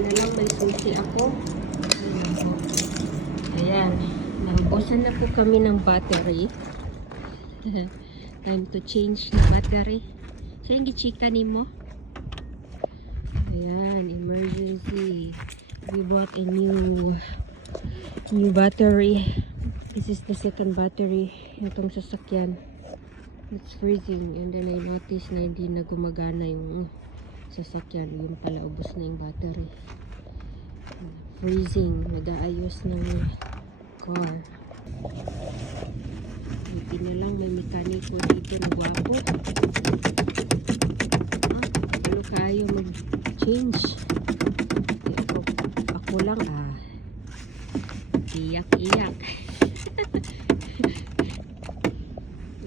na lang may susi ako. Ayan. Naubusan na po kami ng battery. Time to change the battery. So yung gichika ni mo. Ayan. Emergency. We bought a new battery. This is the second battery. Itong sasakyan. It's freezing. And then I noticed na hindi na gumagana yung sasakyan. Yung pala ubos na yung battery. Freezing. Nag-aayos ng car. Hindi na lang may mekaniko dito na gwapo. Ano kayo mag-change? Ako lang iyak-iyak.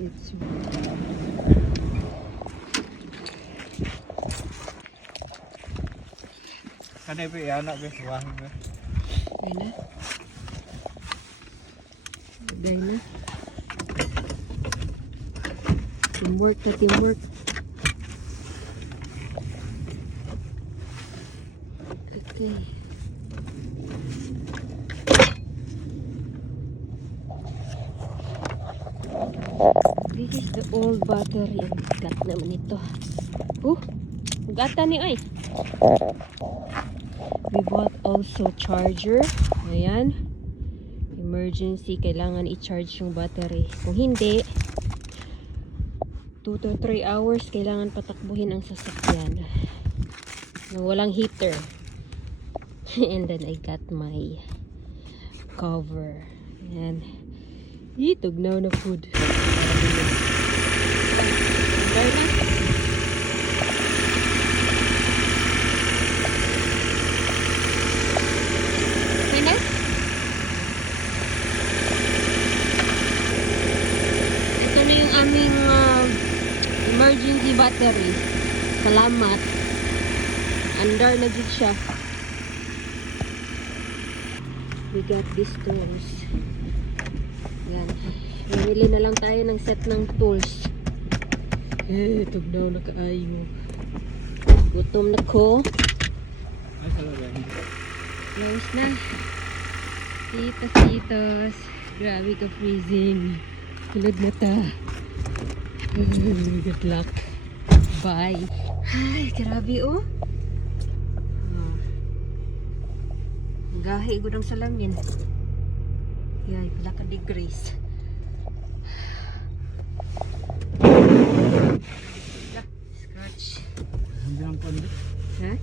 It's Kanay ba anak ba suwang ba? Day na. Teamwork na teamwork. Okay. This is the old battery. Ang bigat naman ito. Gata ni ay. We bought also charger. Ayan. Emergency. Kailangan i-charge yung battery. Kung hindi, 2 to 3 hours kailangan patakbuhin ang sasakyan. Nang walang heater. And then I got my cover. Ayan. Tugnaw na food. Try na. Pwede? Ito na yung aming emergency battery. Salamat. Under na dito siya. We got these tools. Yan. Namili na lang tayo ng set ng tools. Tugnaw na kaayo. Gutom na ko. Close na. Titos. Grabe ka freezing. Tulad na ta. Good luck. Bye. Ay, grabe oh. Gahi gudang salamin. Yan, pila ka degrees. Scratch. Hindi lang po. Ha?